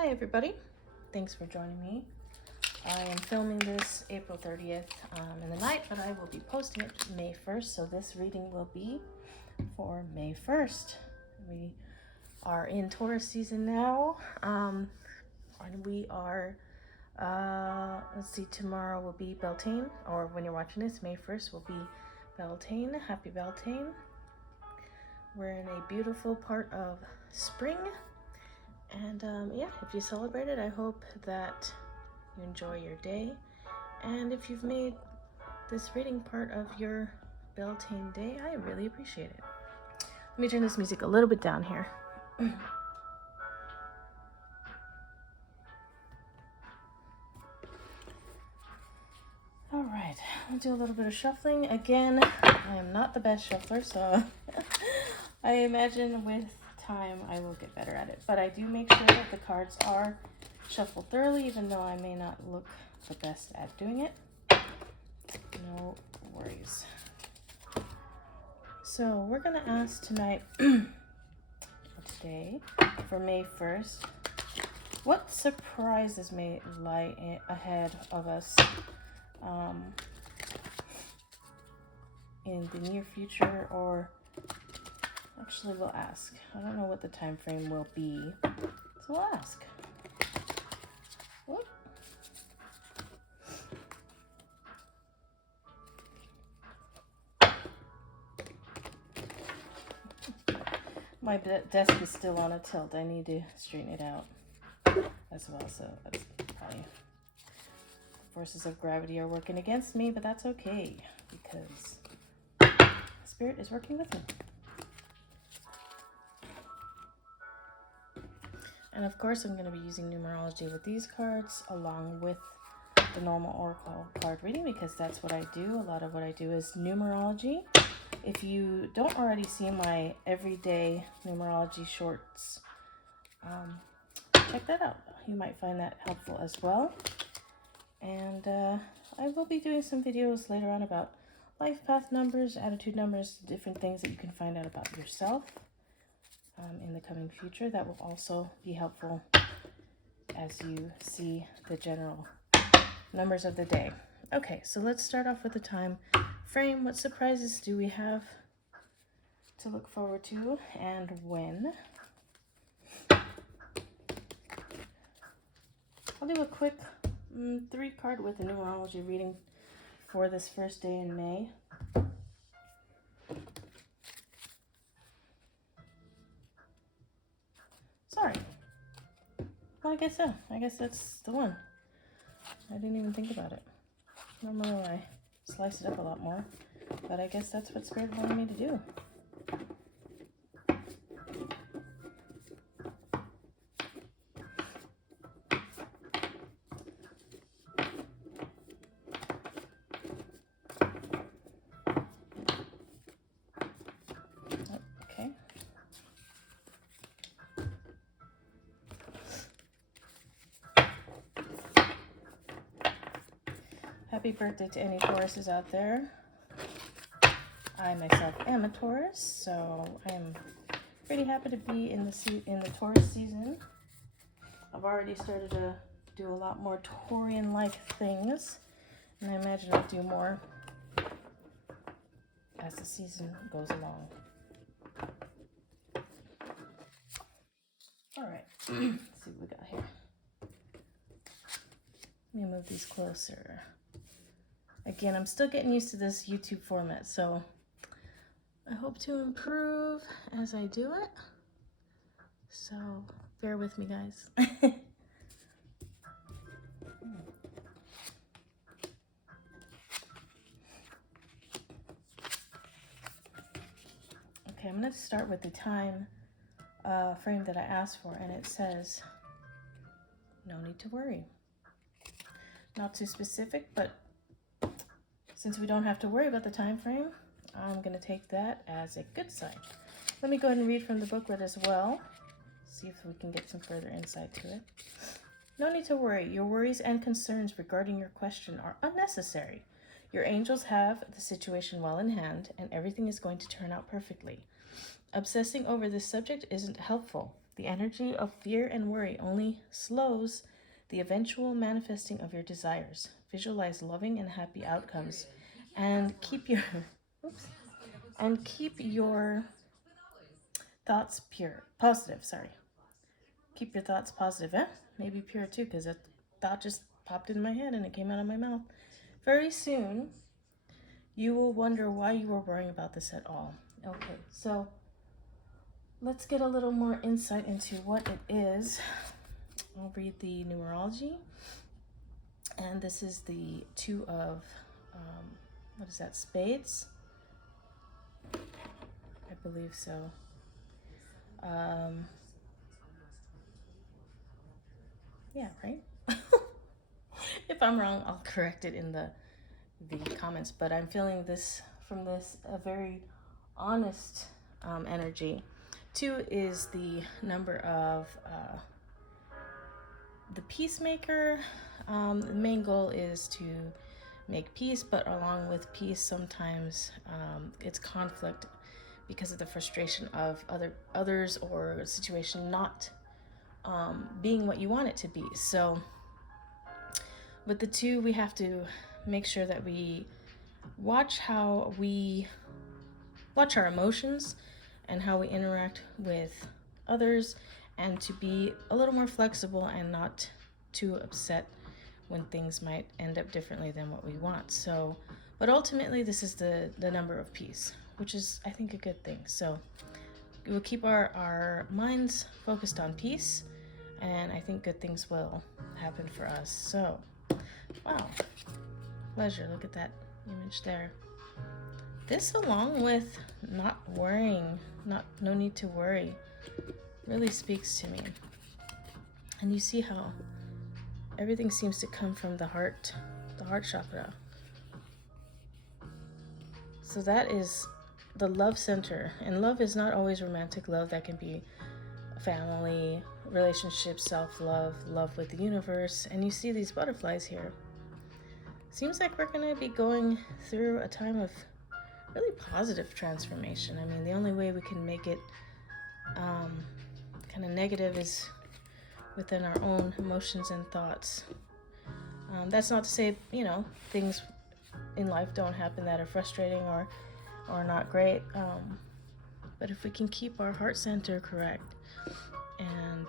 Hi everybody, thanks for joining me. I am filming this April 30th in the night, but I will be posting it May 1st, so this reading will be for May 1st. We are in Taurus season now, and we are, let's see, tomorrow will be Beltane, or when you're watching this, May 1st will be Beltane. Happy Beltane. We're in a beautiful part of spring. And yeah, if you celebrate it, I hope that you enjoy your day. And if you've made this reading part of your Beltane day, I really appreciate it. Let me turn this music a little bit down here. All right, I'll do a little bit of shuffling. Again, I am not the best shuffler, so I imagine with time I will get better at it. But I do make sure that the cards are shuffled thoroughly, even though I may not look the best at doing it. No worries. So we're gonna ask tonight, today, for May 1st, what surprises may lie ahead of us in the near future, or actually we'll ask. I don't know what the time frame will be, so we'll ask. Whoop. My desk is still on a tilt. I need to straighten it out as well, so that's probably forces of gravity are working against me, but that's okay because Spirit is working with me. And of course, I'm going to be using numerology with these cards along with the normal oracle card reading, because that's what I do. A lot of what I do is numerology. If you don't already see my everyday numerology shorts, check that out. You might find that helpful as well. And I will be doing some videos later on about life path numbers, attitude numbers, different things that you can find out about yourself in the coming future. That will also be helpful as you see the general numbers of the day. Okay, so let's start off with the time frame. What surprises do we have to look forward to, and when? I'll do a quick 3-card with a numerology reading for this first day in May. Sorry. Well, I guess so. I guess that's the one. I didn't even think about it. Normally I slice it up a lot more, but I guess that's what Spirit wanted me to do. Okay. Happy birthday to any Tauruses out there. I myself am a Taurus, so I am pretty happy to be in the Taurus season. I've already started to do a lot more Taurian-like things, and I imagine I'll do more as the season goes along. All right, let's see what we got here. Let me move these closer. Again, I'm still getting used to this YouTube format, so I hope to improve as I do it. So bear with me, guys. Okay, I'm going to start with the time frame that I asked for, and it says, no need to worry. Not too specific, but since we don't have to worry about the time frame, I'm going to take that as a good sign. Let me go ahead and read from the booklet as well. See if we can get some further insight to it. No need to worry. Your worries and concerns regarding your question are unnecessary. Your angels have the situation well in hand, and everything is going to turn out perfectly. Obsessing over this subject isn't helpful. The energy of fear and worry only slows the eventual manifesting of your desires. Visualize loving and happy outcomes and keep your oops, and keep your thoughts pure. Positive, sorry. Keep your thoughts positive, eh? Maybe pure too, because that thought just popped in my head and it came out of my mouth. Very soon, you will wonder why you were worrying about this at all. Okay, so let's get a little more insight into what it is. I'll read the numerology. And this is the two of, what is that, spades? I believe so. Yeah, right? If I'm wrong, I'll correct it in the comments. But I'm feeling this from this a very honest energy. 2 is the number of the peacemaker. The main goal is to make peace, but along with peace, sometimes it's conflict because of the frustration of others or a situation not being what you want it to be. So with the 2, we have to make sure that we watch our emotions and how we interact with others, and to be a little more flexible and not too upset when things might end up differently than what we want. So, but ultimately this is the number of peace, which is, I think, a good thing. So we'll keep our minds focused on peace, and I think good things will happen for us. So, wow, pleasure. Look at that image there. This, along with not worrying, no need to worry, really speaks to me. And you see how everything seems to come from the heart chakra. So that is the love center. And love is not always romantic love. That can be family, relationships, self-love, love with the universe. And you see these butterflies here. Seems like we're going to be going through a time of really positive transformation. I mean, the only way we can make it kind of negative is within our own emotions and thoughts. That's not to say, things in life don't happen that are frustrating or not great. But if we can keep our heart center correct and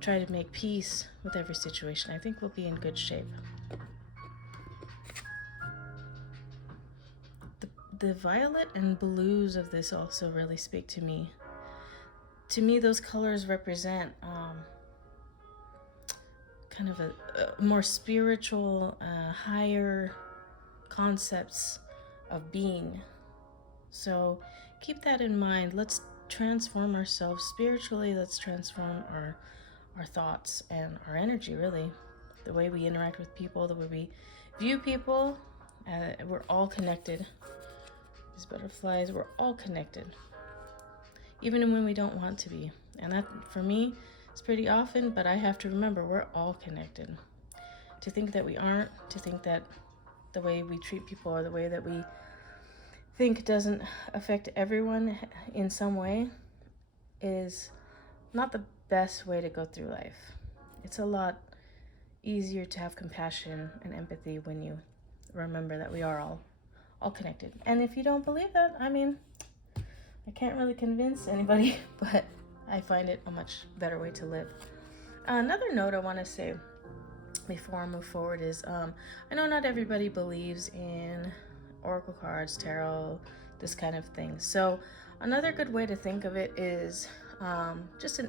try to make peace with every situation, I think we'll be in good shape. The violet and blues of this also really speak to me. To me, those colors represent kind of a more spiritual, higher concepts of being. So keep that in mind. Let's transform ourselves spiritually. Let's transform our thoughts and our energy, really. The way we interact with people, the way we view people. We're all connected. These butterflies, we're all connected, even when we don't want to be. And that, for me, is pretty often, but I have to remember we're all connected. To think that we aren't, to think that the way we treat people or the way that we think doesn't affect everyone in some way is not the best way to go through life. It's a lot easier to have compassion and empathy when you remember that we are all connected. And if you don't believe that, I mean, I can't really convince anybody, but I find it a much better way to live. Another note I want to say before I move forward is, I know not everybody believes in oracle cards, tarot, this kind of thing. So another good way to think of it is just an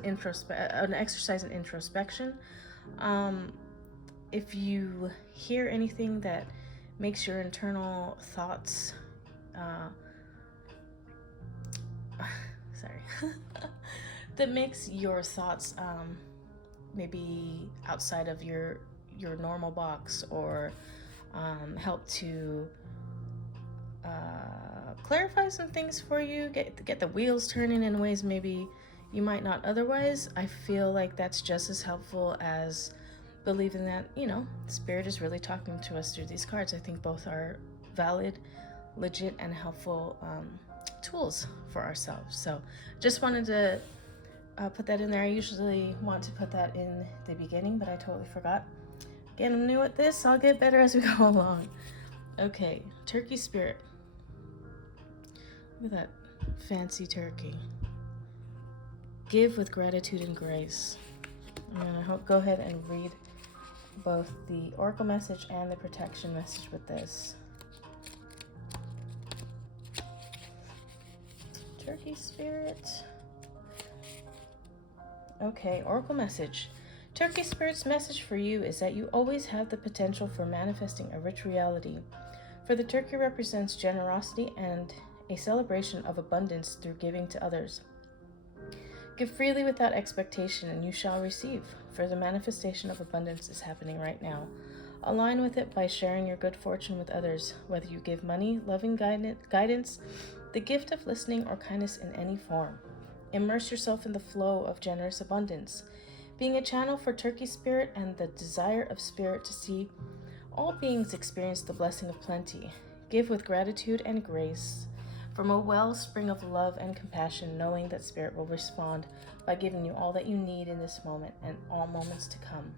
exercise in introspection. If you hear anything that makes your internal thoughts that makes your thoughts maybe outside of your normal box, or help to clarify some things for you, get the wheels turning in ways maybe you might not otherwise, I feel like that's just as helpful as believing that, Spirit is really talking to us through these cards. I think both are valid, legit, and helpful tools for ourselves. So just wanted to put that in there. I usually want to put that in the beginning, but I totally forgot. Again, I'm new at this. I'll get better as we go along. Okay, turkey spirit. Look at that fancy turkey. Give with gratitude and grace. I'm going to go ahead and read both the oracle message and the protection message with this. Turkey spirit. Okay, oracle message. Turkey spirit's message for you is that you always have the potential for manifesting a rich reality. For the turkey represents generosity and a celebration of abundance through giving to others. Give freely without expectation, and you shall receive, for the manifestation of abundance is happening right now. Align with it by sharing your good fortune with others, whether you give money, loving guidance, the gift of listening, or kindness in any form. Immerse yourself in the flow of generous abundance, being a channel for turkey spirit and the desire of spirit to see all beings experience the blessing of plenty. Give with gratitude and grace from a wellspring of love and compassion, knowing that spirit will respond by giving you all that you need in this moment and all moments to come.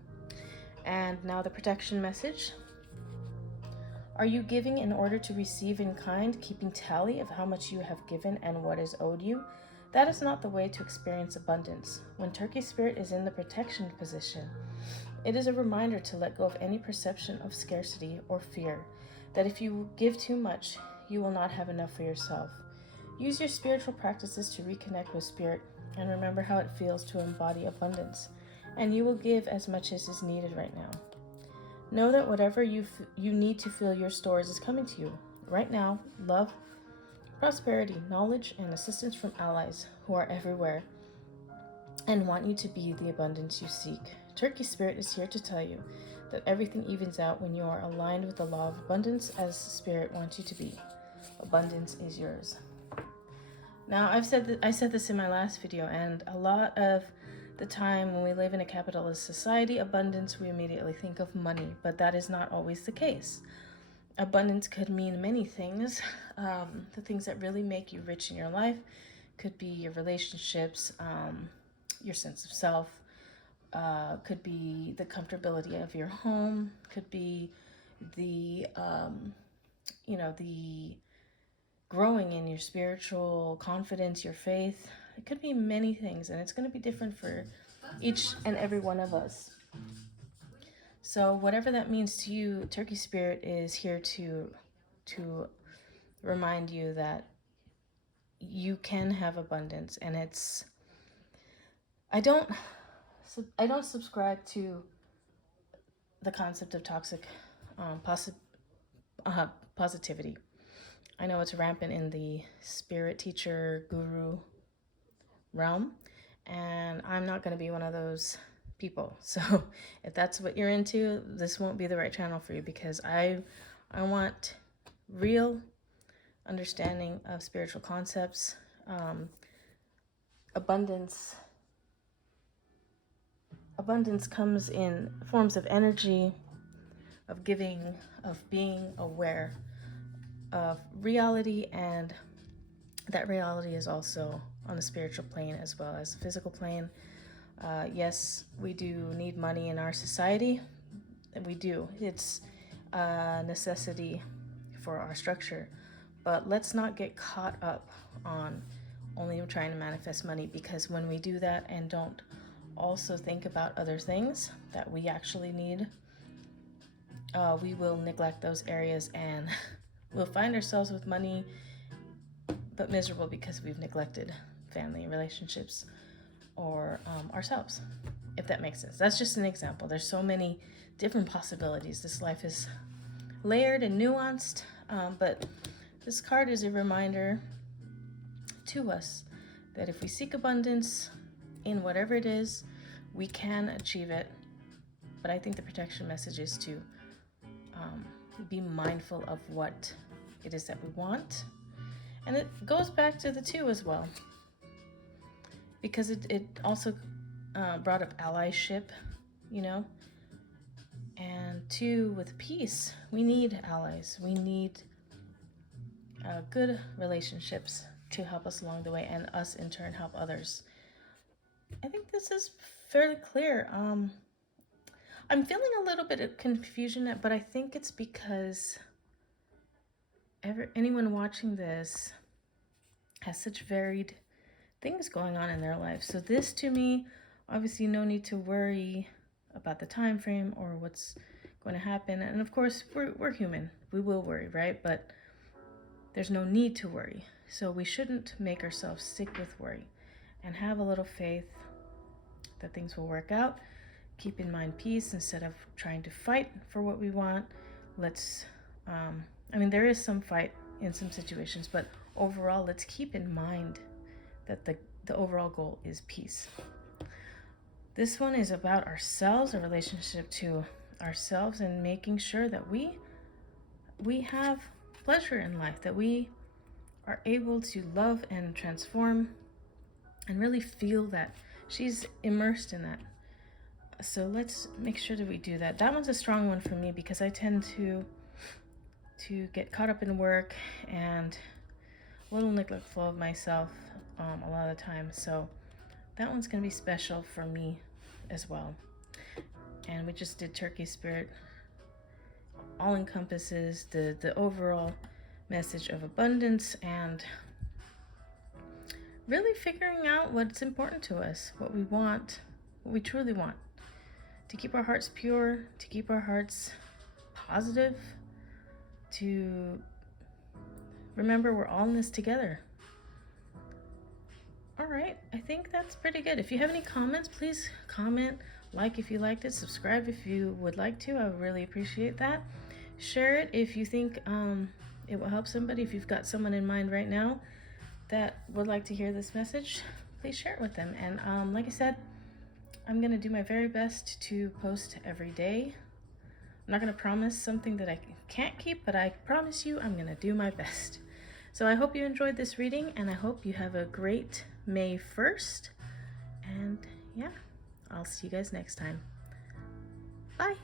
And now the protection message. Are you giving in order to receive in kind, keeping tally of how much you have given and what is owed you? That is not the way to experience abundance. When turkey spirit is in the protection position, it is a reminder to let go of any perception of scarcity or fear, that if you give too much, you will not have enough for yourself. Use your spiritual practices to reconnect with spirit and remember how it feels to embody abundance, and you will give as much as is needed right now. Know that whatever you need to fill your stores is coming to you right now. Love, prosperity, knowledge, and assistance from allies who are everywhere and want you to be the abundance you seek. Turkey spirit is here to tell you that everything evens out when you are aligned with the law of abundance as spirit wants you to be. Abundance is yours. Now, I said this in my last video, and a lot of the time when we live in a capitalist society, abundance, we immediately think of money, but that is not always the case. Abundance could mean many things. The things that really make you rich in your life could be your relationships, your sense of self, could be the comfortability of your home, could be the, the growing in your spiritual confidence, your faith. It could be many things, and it's going to be different for each and every one of us. So whatever that means to you, Turkey Spirit is here to remind you that you can have abundance, and I don't subscribe to the concept of toxic positivity. I know it's rampant in the spirit teacher guru realm, and I'm not going to be one of those people. So if that's what you're into, this won't be the right channel for you, because I want real understanding of spiritual concepts. Abundance comes in forms of energy, of giving, of being aware of reality, and that reality is also on the spiritual plane as well as the physical plane. Yes, we do need money in our society. We do. It's a necessity for our structure. But let's not get caught up on only trying to manifest money, because when we do that and don't also think about other things that we actually need, we will neglect those areas, and we'll find ourselves with money but miserable because we've neglected family relationships or ourselves, if that makes sense. That's just an example. There's so many different possibilities. This life is layered and nuanced, but this card is a reminder to us that if we seek abundance in whatever it is, we can achieve it. But I think the protection message is to be mindful of what it is that we want. And it goes back to the 2 as well, because it also brought up allyship, and 2 with peace. We need allies. We need good relationships to help us along the way, and us in turn help others. I think this is fairly clear. I'm feeling a little bit of confusion, but I think it's because anyone watching this has such varied things going on in their life. So this, to me, obviously no need to worry about the time frame or what's going to happen. And of course, we're human. We will worry, right? But there's no need to worry. So we shouldn't make ourselves sick with worry, and have a little faith that things will work out. Keep in mind peace instead of trying to fight for what we want. There is some fight in some situations, but overall, let's keep in mind that the overall goal is peace. This one is about ourselves, a relationship to ourselves, and making sure that we have pleasure in life, that we are able to love and transform and really feel that. She's immersed in that. So let's make sure that we do that. That one's a strong one for me because I tend to get caught up in work and a little neglectful of myself a lot of the time. So that one's going to be special for me as well. And we just did Turkey Spirit. All encompasses the overall message of abundance and really figuring out what's important to us, what we want, what we truly want. To keep our hearts pure, to keep our hearts positive, to remember we're all in this together. All right, I think that's pretty good. If you have any comments, please comment, like if you liked it, subscribe if you would like to. I would really appreciate that. Share it if you think it will help somebody. If you've got someone in mind right now that would like to hear this message, please share it with them. And like I said, I'm going to do my very best to post every day. I'm not going to promise something that I can't keep, but I promise you I'm going to do my best. So I hope you enjoyed this reading, and I hope you have a great May 1st. And yeah, I'll see you guys next time. Bye.